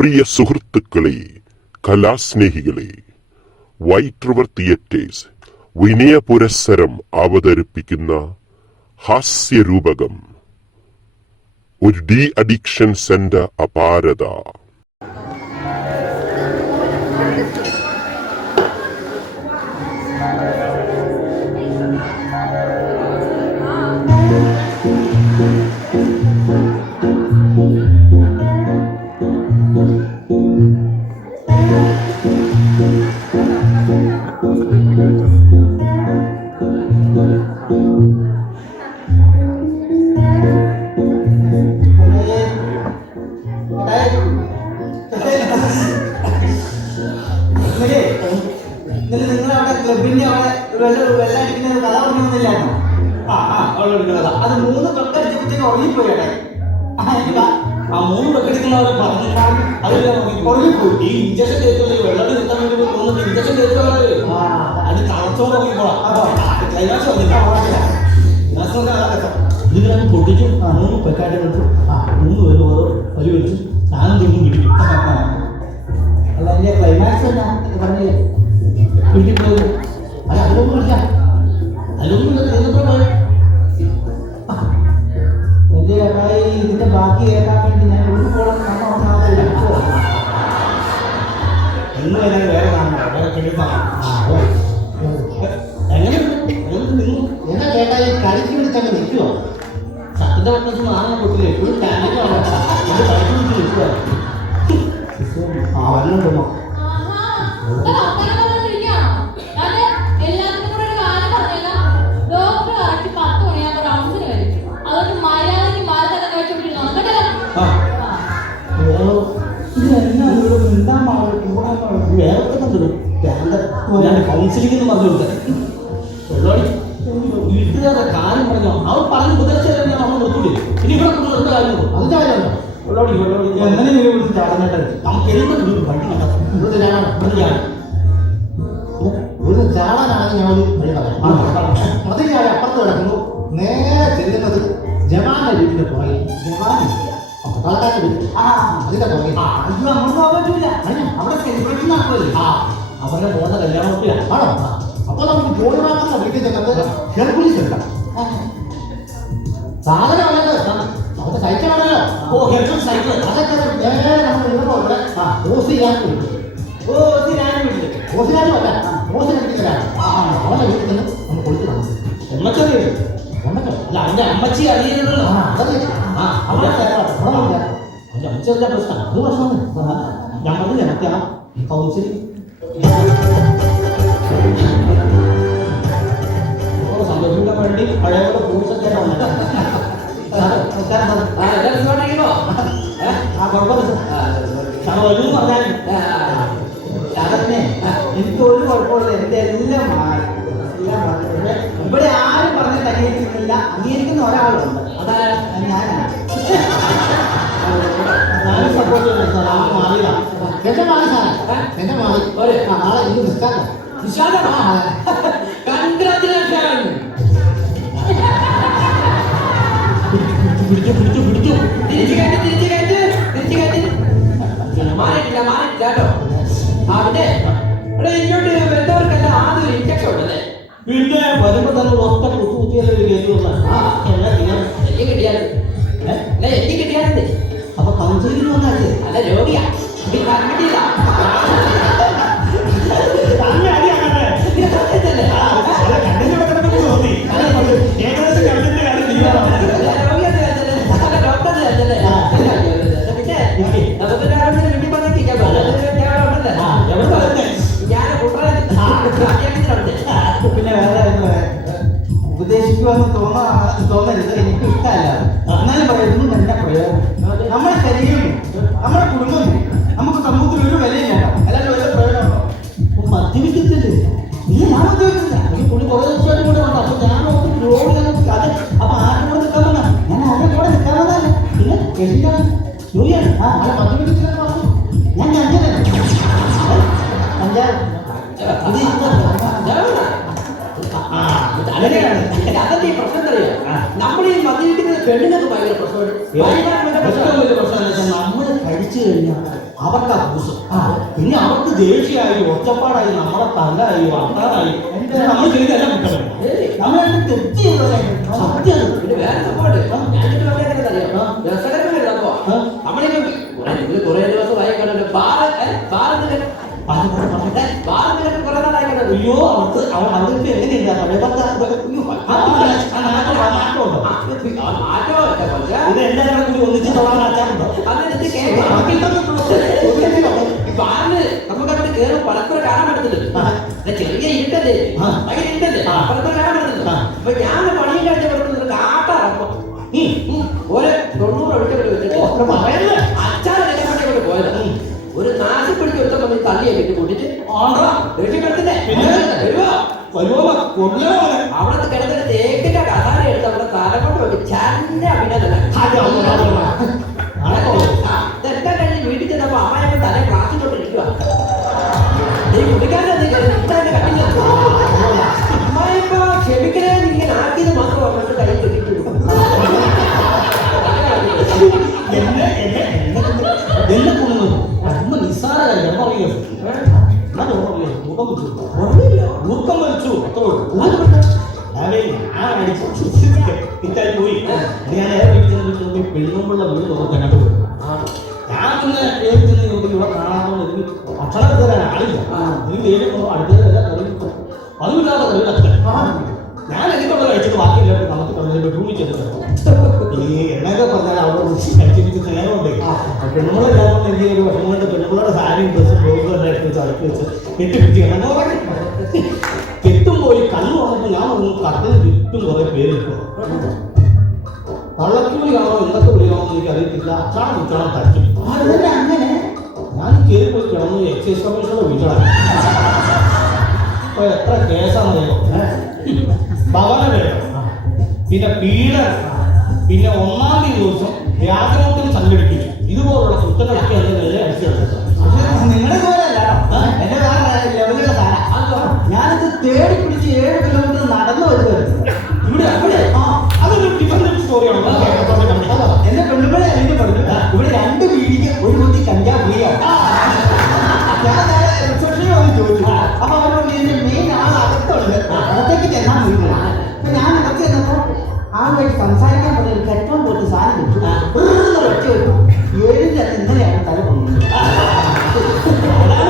പ്രിയ സുഹൃത്തുക്കളെ, കലാസ്നേഹികളെ, white river theatres വിനയ പുരസ്സരം അവതരിപ്പിക്കുന്ന ഹാസ്യരൂപകം ഒരു ഡി അഡിക്ഷൻ സെന്റർ അപാരത. അത് 3 തൊട്ടടിച്ചപ്പോഴത്തേക്ക് ഉറങ്ങിപ്പോയാടെ. ആ 3 തൊട്ടടിക്കുന്നവരെ ഉറങ്ങിപ്പോയി. ഈ ഇഞ്ചക്ഷൻ തേക്കുള്ള വെള്ളത്തിൽ നിർത്താൻ വേണ്ടി തോന്നുന്നു. ഇഞ്ചക്ഷൻ തേക്കുള്ള അത് തളച്ചോടെ ഉറങ്ങിപ്പോളാം. ക്ലൈമാക്സ് വന്നില്ല. ഇതിനകത്ത് പൊട്ടിച്ചു 3 പെക്കാറ്റ് വിളിച്ചു. 3 പേര് ഓരോ വരി വിളിച്ചു. ഞാനും തോന്നും പിടിക്കും. അല്ല അതിന്റെ ക്ലൈമാക്സ് എന്നാ പറഞ്ഞില്ലേ? വീട്ടിൽ പോയത് അല്ല അതിലൊന്നും ഇല്ല. അതിലൊന്നും പോയി എന്റെ ചേട്ടായി ഇതിന്റെ ബാക്കി കേൾക്കാൻ വേണ്ടി ഞാൻ ഒരു കോളം എന്ന് ഞാൻ വേറെ കാണണം. എങ്ങനെ എന്നാ ചേട്ടായി കളിക്ക് വിളിച്ചങ്ങ് നിൽക്കുവോ? സത്യത്തെ പട്ടണത്തിൽ നാളെ കൊട്ടില്ല. എപ്പോഴും ഫാമിലിക്കാണോ എന്റെ കളിക്ക് വിളിച്ച് നിൽക്കുക. ആ വല്ലുണ്ടോ കൗൺസിലിംഗ് പറഞ്ഞു വീട്ടുകാരുടെ കാര്യം പറഞ്ഞോ. അവൾ പറഞ്ഞ് ഉപദേശം നമ്മൾ നിർത്തൂലേ. ഇനി ഇവിടെ കൊണ്ട് നിർത്ത കാര്യമുള്ളൂ. അതിന്റെ കാര്യമല്ലോ. എങ്ങനെ വിളിച്ച് ചാടുന്നിട്ട് നമുക്ക് എന്തെങ്കിലും വഴി ഒരു ചാടാനാണെങ്കിൽ ഞാൻ ഒരു വഴി പറയാം. അത് ഞാൻ അപ്പുറത്ത് കിടക്കുന്നു. നേരെ ചെല്ലുന്നത് ജവാന്റെ വീട്ടിന്റെ പുറകെ. ജവാൻ അതിന്റെ പുറകെ അവിടെ സെലിബ്രേഷൻ നടക്കുമല്ലേ. അവരുടെ മോന്റെ കല്യാണമൊക്കെയാണ്. ആണോ? അപ്പോൾ നമുക്ക് ജോലി വാങ്ങുന്ന വീട്ടിൽ ചെന്നത് ഹെർക്കുലീസ് ഉണ്ട്. സാധനമാണല്ലോ നമുക്ക് സൈക്കിളാണല്ലോ. ഓ ഹെർക്കുലീസ് സൈക്കിൾ അതൊക്കെ നേരെ നമ്മൾ ഇരുന്നപ്പോൾ ഇവിടെ ഓസിരാനും അല്ല ഓസിനെത്തിക്കലാണ്. അവന്റെ വീട്ടിൽ നിന്ന് നമ്മൾ കൊടുത്തു എമ്മച്ചറിയ അല്ല അവന്റെ അമ്മച്ചി അറിയുന്നല്ലോ. അവന്റെ അമ്മച്ചറിയ പ്രശ്നം അത് പ്രശ്നമാണ്. ഞാൻ പറഞ്ഞില്ല മറ്റേ ആ കൗൺസിലിംഗ് സന്തോഷിക്കാൻ വേണ്ടി പഴയപോലെ ഫ്രൂട്ട്സൊക്കെ എനിക്ക് ഒരു കുഴപ്പമില്ല. എന്റെ എല്ലാം മാറി. ഇവിടെ ആരും പറഞ്ഞിട്ട് അംഗീകരിക്കുന്നില്ല. അംഗീകരിക്കുന്ന ഒരാളുണ്ട്. അതായത് ഞാനാണ്. ഞാനും സപ്പോർട്ട് ചെയ്യുന്നു. മാറിയതാണ്. എന്റെ മാറി സാറേ. എന്റെ മാറി നാളെ ഇത് നിസ്കാരം. പിന്നെ വരുമ്പോ തന്നെ ഒറ്റ കുത്തുകുത്തിയാലും കിട്ടിയാൽ അപ്പൊ കൗൺസിലിംഗ് വന്നാലേ അല്ല രോഗിയാ പിന്നെ വേറെ ഉപദേശിക്കുമെന്ന് തോന്നരുത്. എനിക്ക് ഇഷ്ടമല്ല. എന്നാലും പറയുന്നു എന്റെ പ്രയോജനം. നമ്മുടെ ശരീരം നമ്മുടെ കുടുംബം നമുക്ക് സമൂഹത്തിൽ ഒരു വിലയില്ല. അല്ലാതെ വല്ല പ്രയോജനമുണ്ടോ? മദ്യപിക്കത്തില്ലേ? ഇല്ല ഞാൻ മദ്യപിക്കില്ല. ഈ പുള്ളി കുറേ ദിവസമായിട്ട് കൂടെ ഉണ്ട്. അപ്പൊ ഞാൻ രോഗിയാണ്. അത് അപ്പൊ ആരുടെ കൂടെ നിൽക്കാൻ വന്നാ ഞാൻ ആരുടെ കൂടെ നിൽക്കാൻ വന്നതല്ല. പിന്നെ കേട്ടിട്ടാണ് ജോലിയാണ്. അല്ല മദ്യപിക്കത്തില്ലെന്ന് പറഞ്ഞു. ഞാൻ അഞ്ചാറ് അങ്ങനെയാണ്. അതല്ലേ ഈ പ്രശ്നം അറിയാം. നമ്മൾ ഈ മദ്യപിക്കുന്നത് പെണ്ണ് അവർക്കാ കൂസം. പിന്നെ അവർക്ക് ദേഷ്യമായി, ഒറ്റപ്പാടായി, നമ്മളെ തല്ലായി, വർത്താനായി, നമ്മൾ ചെയ്തെല്ലാം കുറ്റം. നമ്മളെ തെറ്റ് ചെയ്തോളെ സത്യം. പിന്നെ വേറെ സംഭവമുണ്ട്. നമ്മളിപ്പോ കുറെ ദിവസമായി കണ്ടു അയ്യോ അവർക്ക് എങ്ങനെയുണ്ടാ ഇതെല്ലാവരും കൂടി ഒന്നിച്ച് തൊടാൻ ആച്ചാറുണ്ടോ? നമുക്കവിടെ കയറും പലപ്പോഴും കാണാൻ പറ്റത്തില്ല. ചെറിയ ഇരുട്ടല്ലേ, ഭയങ്കര ഇരുട്ടല്ലേ, പലപ്പോഴും കാണാൻ പറ്റത്തില്ല. അപ്പൊ ഞാൻ പണിയും കഴിഞ്ഞ പുറത്ത് കാട്ടാറപ്പോ ഓരോ 90 ഒഴുക്കോട് വെച്ചിട്ട് അച്ചാറൊക്കെ പോയത് ഒരു നാശം പിടിച്ച് എടുത്ത സമയത്ത് തള്ളിയെ കിട്ടി കൂട്ടിട്ട് രക്ഷപ്പെടുത്തില്ലേ അവിടത്തെ കിടന്നിട്ട് തേക്കിന്റെ കസാര എടുത്ത് അവിടെ തലകൊണ്ട് വെച്ച് ചണ്ട ഇതെല്ലാം കഴിഞ്ഞ് വീട്ടിൽ ചെന്നപ്പോ അമ്മയെ തല ക്ലാസ്സിലോട്ടിരിക്കുക. കുടിക്കാതെ കട്ടില്ല അമ്മായിപ്പോ ക്ഷമിക്കണേ ഇങ്ങനെ ആക്കിയത് മാത്രം പറഞ്ഞിട്ട് കൈ കെട്ടിട്ടു. എന്നെ കൊണ്ടുവന്നു നിസ്സാര ഊർക്കം വലിച്ചു ഇത്തായി പോയി. ഞാൻ പെണ്ണുമ്പുള്ള വീട് നോക്കാനായിട്ട് പോയി. ഞാൻ പിന്നെ ഏത് ഇവിടെ കാണാമെന്ന് എനിക്ക് ഭക്ഷണം തരാൻ ആളില്ല. എനിക്ക് ഏത് അടുത്തതല്ല അതുമില്ലാതെ കറിയിലൊക്കെ ഞാൻ എനിക്കുള്ള കഴിച്ചിട്ട് ബാക്കിയില്ല. നമുക്ക് കളഞ്ഞ ബെഡ്റൂമിൽ ചെന്നിട്ട് ഈ എണ്ണയൊക്കെ പറഞ്ഞാൽ അവിടെ കഴിച്ചിട്ട് നേരമുണ്ട്. പെണ്ണുങ്ങളെല്ലാവരും എനിക്ക് ഒരു വർഷം കൊണ്ട് പെണ്ണുങ്ങളുടെ സാരിയും ഡ്രസ്സും ബ്ലൗസും എല്ലാം എടുത്ത് ചടക്കി വെച്ച് കെട്ടിപ്പിടിച്ച് എണ്ണ കെട്ടും പോയി കണ്ണു വന്നപ്പോൾ ഞാൻ പറഞ്ഞു കടത്തിന് ചുറ്റും കുറെ പേര് വള്ളക്കൂലി കാണോ എന്തൊക്കെ വിളിക്കണമെന്ന് എനിക്ക് അറിയത്തില്ല. അച്ചാണം വിൽക്കണം തയ്ക്കും. അങ്ങനെ ഞാൻ കയറി പോയി കിടന്നു. എക്സൈസ് കമ്മീഷണർ വിളിക്കണം. അപ്പൊ എത്ര കേസാണെന്നറിയോ? ഭവന വേണം, പിന്നെ പീഡനം, പിന്നെ 1-ാം തീയതി ദിവസം വ്യാകരണത്തിന് സംഘടിപ്പിച്ചു. ഇതുപോലുള്ള കുറ്റങ്ങളൊക്കെ നിങ്ങളുടെ പോലെയല്ല. എന്റെ ലെവലുള്ള സാധനം ഞാനിത് തേടി പിടിച്ച് 7 കിലോമീറ്റർ നടന്നു വരുമായിരുന്നു. ഇവിടെ അതൊരു ഡിഫറൻറ്റ് സ്റ്റോറിയാണ്. എന്റെ പെണ്ണുങ്ങളെ എനിക്ക് പറഞ്ഞു ഇവിടെ 2 വീടിക്ക് ഒരു കുത്തി കഞ്ചാ ഫ്രീയാണ്. ഞാൻ റിസപ്ഷനിൽ വന്ന് ചോദിച്ചു. അപ്പൊ അവരോട് ഇതിന്റെ മെയിൻ ആൾ അകത്തുണ്ട്, അകത്തേക്ക് ചെന്നാൽ വീടില്ല. അപ്പൊ ഞാൻ അകത്ത് ചെന്നപ്പോ ആളുമായിട്ട് സംസാരിക്കാൻ പറഞ്ഞൊരു കെട്ടോൺ പോയിട്ട് സാധനം വെച്ചു ഒറ്റ വെച്ചു. 7 ഇന്നലെയാണ് തല കൊണ്ടത്.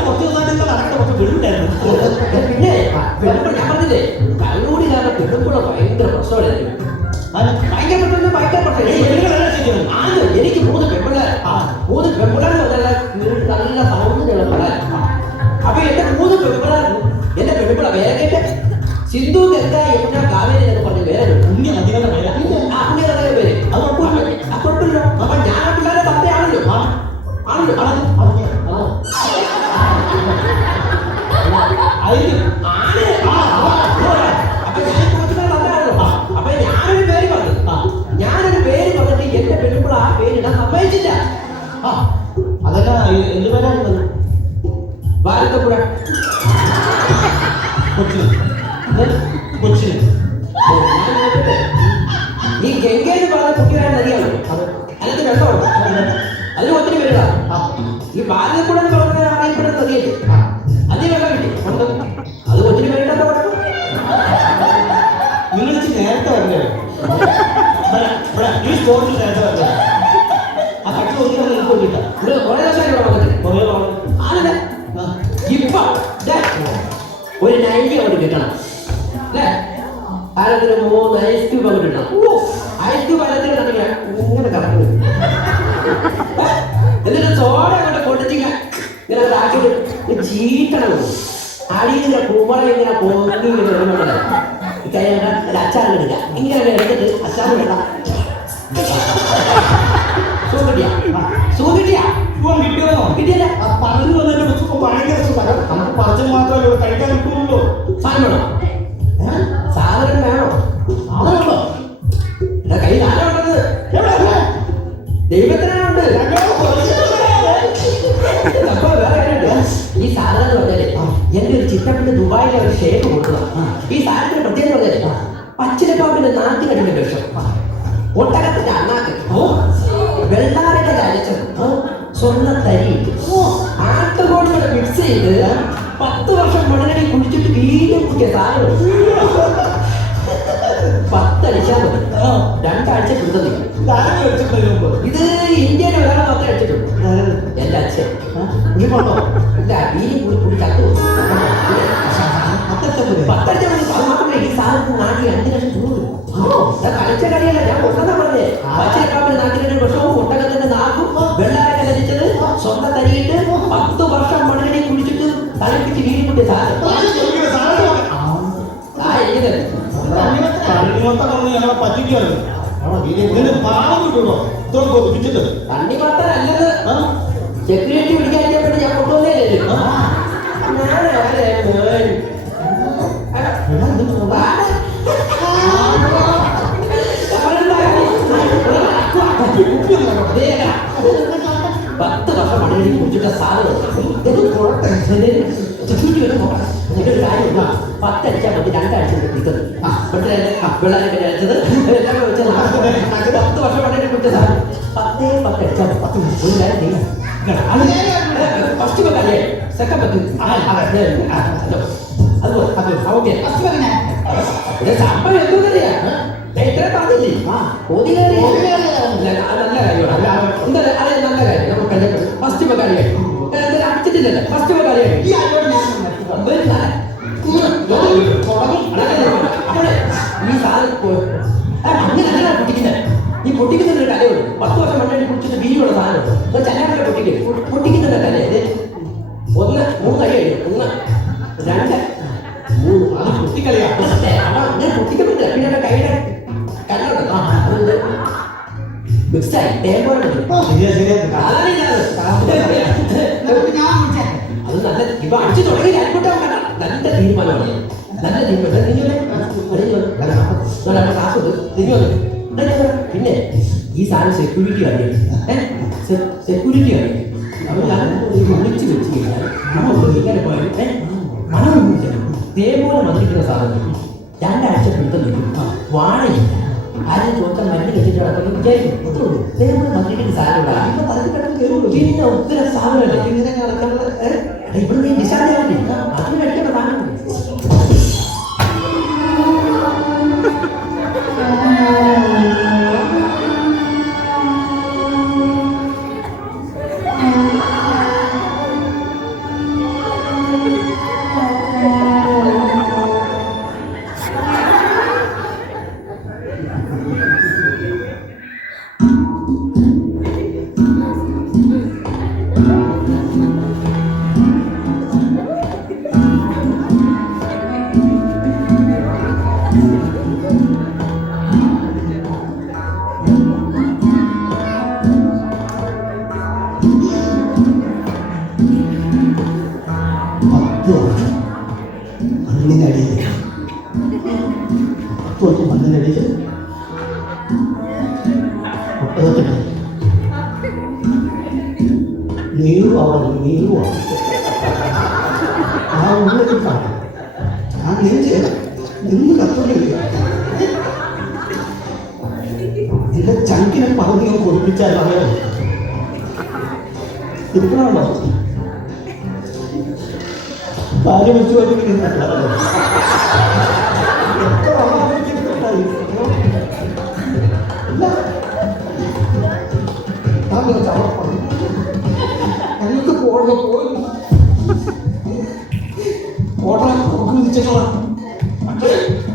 കുറച്ച് ദിവസമായിട്ട് നടക്കേണ്ട കുറച്ച് വെളിവുണ്ടായിരുന്നു. പിന്നെ ഞാൻ പറഞ്ഞില്ലേ കണ്ണൂടി കാരണം പെണ്ണുമ്പോൾ ഭയങ്കര പ്രശ്നമായിരുന്നു. ഭയങ്കര പ്രശ്നം. എനിക്ക് 3 പെൺപിള്ളേർ. 3 പെൺപിള്ളേർ നല്ല സൗന്ദര്യമുള്ള പിള്ളേർ. അപ്പൊ എന്റെ 3 പെൺപിള്ളേർ എന്റെ പെൺപിള്ള വേറെ കേട്ട് സിന്ധു ഗംഗ യമുന കാവേരി എന്ന് പറഞ്ഞ വേറെ പുണ്യ നദികളുടെ പേര്. പുണ്യ നദിയുടെ പേര് അത് കുഴപ്പമില്ലോ. അപ്പൊ ഞാൻ പിള്ളേരെ തത്തയാണല്ലോ ആണല്ലോ അപ്പൊ ഞാനൊരു പേര് പറഞ്ഞു. ഞാനൊരു പേര് പറഞ്ഞിട്ട് എന്റെ പെൺപിള്ള ആ പേരിടാൻ സമ്മതിച്ചില്ല. അതൊക്കെ എന്ത് പേരാണ്? ഭാരതപ്പുഴ കൊച്ചിന് ഈ ഗംഗയെന്ന് പറഞ്ഞ കുട്ടികളായ നദിയാണ്. അതിനകത്ത് വെള്ളമുണ്ട്. അതിന് ഒത്തിരി പേരിടാ. ഈ ഭാരതപ്പുഴ എന്ന് പറഞ്ഞ അറിയപ്പെടുന്ന നദിയല്ലേ, അതിന് വെള്ളം കിട്ടി. അത് ഒത്തിരി പേരിട്ടാ കുഴപ്പം. നിങ്ങൾ നേരത്തെ വരണ്ടേ? ഈ സ്പോർട്ടിൽ നേരത്തെ വരണ്ടേ? ആ കട്ടി ഒന്നിനും നിങ്ങൾക്ക് വേണ്ടിയിട്ടാ. ഒരു കുറെ ദിവസമായിട്ട് ആണല്ലേ. ഇപ്പൊ ഒരു 90 അങ്ങോട്ട് കിട്ടണം അല്ലേ? ആരത്തിന് 3 ഐസ് ക്യൂബ് അങ്ങോട്ട് കിട്ടണം. ഐസ് ക്യൂബ് ആരത്തിന് കണ്ടില്ല ഇങ്ങനെ കറങ്ങി എന്നിട്ട് സോഡ അങ്ങോട്ട് പൊട്ടിച്ചില്ല ഇങ്ങനെ ആക്കി ചീട്ടണം. അടിയിലെ പൂവള ഇങ്ങനെ പൊങ്ങി ഇങ്ങനെ വരുന്നുണ്ട്. അച്ചാറ് എടുക്കുക ഇങ്ങനെ എടുത്തിട്ട് അച്ചാറ് ഇടാം. കിട്ടിയല്ല പറഞ്ഞു വന്നതിന്റെ പുസ്തകം ഭയങ്കര സുഖം. നമുക്ക് പറിച്ചു മാത്രമല്ല കഴിക്കാൻ കിട്ടുള്ളൂ. സാധനം വേണോ? സാധനം വേണോ? സാധനമുണ്ടോ? എന്റെ കയ്യിൽ ആരുണ്ടത്? ദൈവത്തിനുണ്ട്. അപ്പൊ വേറെ കാര്യമുണ്ട്. ഈ സാധനം എന്ന് പറഞ്ഞാല് എന്റെ ഒരു ചിത്രത്തിന്റെ ദുബായിലെ ഒരു ഷേപ്പ് കൊടുക്കുക. ഈ സാധനത്തിന് പ്രത്യേകം പറഞ്ഞാല് പച്ചിലപ്പാമ്പിന്റെ നാട്ടിനടിന്റെ വിഷം, ഒട്ടകത്തിന്റെ അണ്ണാക്ക്, വെള്ളാരയുടെ അരച്ചത്, സ്വർണ്ണ തരി ആട്ടുകോടുകൂടെ മിക്സ് ചെയ്ത് 10 വർഷം മണ്ണിനെ കുടിച്ചിട്ട് വീണ്ടും കുട്ടിയ സാധനം 10 അടിച്ചാൽ മതി. 2 ആഴ്ച കൊടുത്തത് ഇത് ഇന്ത്യയിൽ ഒരാൾ മാത്രമേ അടിച്ചിട്ടുള്ളൂ. എന്റെ അച്ഛൻ ഇല്ല വീതി കൂടി ചത്തു 10 മാത്രമേ ഈ സാധനത്തിന് നാട്ടിൽ 5 ലക്ഷം രൂപ കളിച്ച കളിയല്ല. ഞാൻ ഒന്നാ പറഞ്ഞേ പച്ചക്കാപ്പിൽ നാട്ടിലെ വിഷവും ഒട്ടകത്തിന്റെ നാക്കും വെള്ളാരൊക്കെ ധരിച്ചത് സ്വന്തം തരിയിട്ട് 10 വർഷം മണ്ണിനെ കുടിച്ചിട്ട് തലപ്പിച്ച് വീടിക്കുട്ടിയ സാധനം പറ്റിക്കാണ് തണ്ണിമത്തനല്ലത് സെക്യൂരിറ്റി പിടിക്കാൻ ഞാൻ കൊണ്ടുവന്നേ പത്ത് വർഷം മണ്ണിനെ കുടിച്ചിട്ട സാധനം സെക്യൂരിറ്റി വരെ നോക്കാം. എന്നിട്ട് ഒരു കാര്യം 10 അടിച്ചാൽ മതി 2 ആഴ്ച കിട്ടുന്നത് വെള്ളാരെ അടിച്ചത് എല്ലാം വെച്ചത് 10 വർഷം മണ്ണിനെ കുടിച്ച സാധനം 10 അടിച്ചാൽ 10 ഒരു കാര്യം ചെയ്യാം. ഫസ്റ്റ് വെക്കാല്ലേ സെക്കൻഡ് വെക്ക് അതുപോലെ സംഭവം എന്തോന്നറിയാ ഇത്ര പറഞ്ഞില്ലേ നല്ല കാര്യമാണ്. എന്താ അത് നല്ല കാര്യം. നമുക്ക് ഫസ്റ്റ് വെക്കാളി അടിച്ചിട്ടില്ലല്ലോ. ഫസ്റ്റ് വെക്കാളി ഈ സാധനം അങ്ങനെ പൊട്ടിക്കുന്നത് ഈ പൊട്ടിക്കുന്നതിന്റെ കലയുള്ളൂ. 10 വർഷം മണ്ണി കുടിച്ചിട്ട് ബീജുള്ള സാധനം ചല്ലാതെ പൊട്ടിക്കുന്നതിന്റെ കല. 1 3 അടി കഴിയും. 1 2 3 അത് പൊട്ടിക്കളിയാ. അങ്ങനെ പൊട്ടിക്കുന്നുണ്ട്. പിന്നെ കൈയുടെ കല്ലുണ്ടല്ലോ അത് മിക്സായി തേപോലെ അത് നല്ല ഇപ്പൊ അടിച്ചു തുടങ്ങി നല്ല തീരുമാനമാണ്. നല്ല പിന്നെ ഈ സാധനം സെക്യൂരിറ്റി അറിയാം. സെക്യൂരിറ്റി അറിയാം. അവർ ഒളിച്ചു വെച്ച് കഴിഞ്ഞാൽ നമ്മൾ ഇങ്ങനെ പോയാൽ മണമൊന്നുമില്ല. തേപോലെ വന്നിരിക്കുന്ന സാധനം 2 ആഴ്ച പിടുത്തം നിൽക്കും. വാഴയില്ല. ആരും ചോദിച്ചാൽ മരുന്ന് വെച്ചിട്ട് കിടക്കുന്നു വിചാരിക്കും. തേപോലെ വന്നിരിക്കുന്ന സാധനങ്ങളാണ്. പിന്നെ ഒത്തിരി സാധനമല്ലേ ഇവിടെ നീ ഡിസൈഡ് ആവില്ല. അതിന് കഴിക്കേണ്ട സാധനം മണ്ണിനടിയിൽ 10 വർഷം മണ്ണിനടിയിൽ ഒട്ടകത്തിന് നീളുവാണ് ആ ഉള്ളിലേക്കാണ് ആ നെഞ്ച് നിന്ന് കത്തുന്നില്ല. ഇതിന്റെ ചങ്കിനെ പറഞ്ഞു കൊടുപ്പിച്ചാൽ അവരെ ഇരിക്കണമല്ലോ. കാര്യം വെച്ച് വയ്ക്കുന്നില്ല. ഞങ്ങൾക്ക് പോയി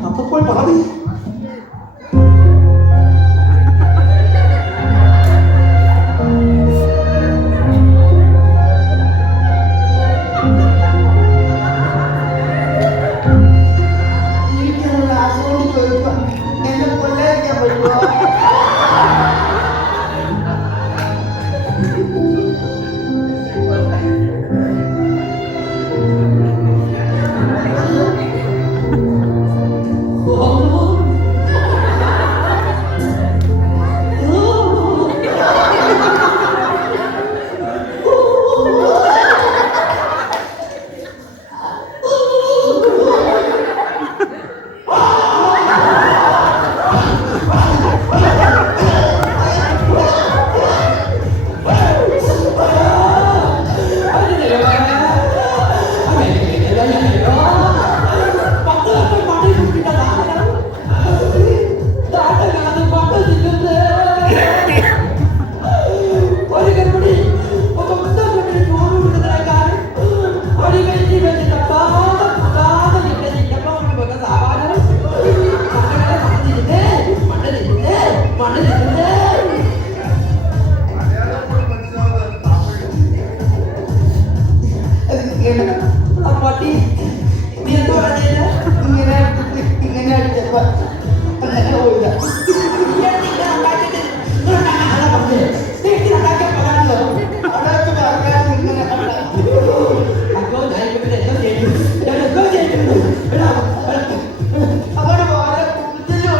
അപ്പൊ പോയി പറഞ്ഞു ഇങ്ങനെ ആ പട്ടി നീ എന്താ പറഞ്ഞില്ല ഇങ്ങനെ ഇങ്ങനെ അടിച്ചപ്പോ അങ്ങനെ പോയില്ല. അതൊക്കെ പറഞ്ഞാൽ ഇങ്ങനെ അങ്ങോട്ട് പോകാൻ കുടിച്ചില്ല.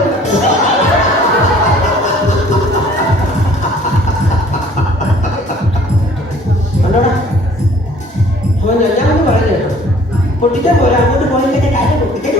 ഞാൻ ഒന്ന് പറഞ്ഞു കേട്ടോ പൊട്ടിക്കാൻ പോലെ അങ്ങോട്ട് പോയി കാറ്റ് പൊട്ടിക്കാൻ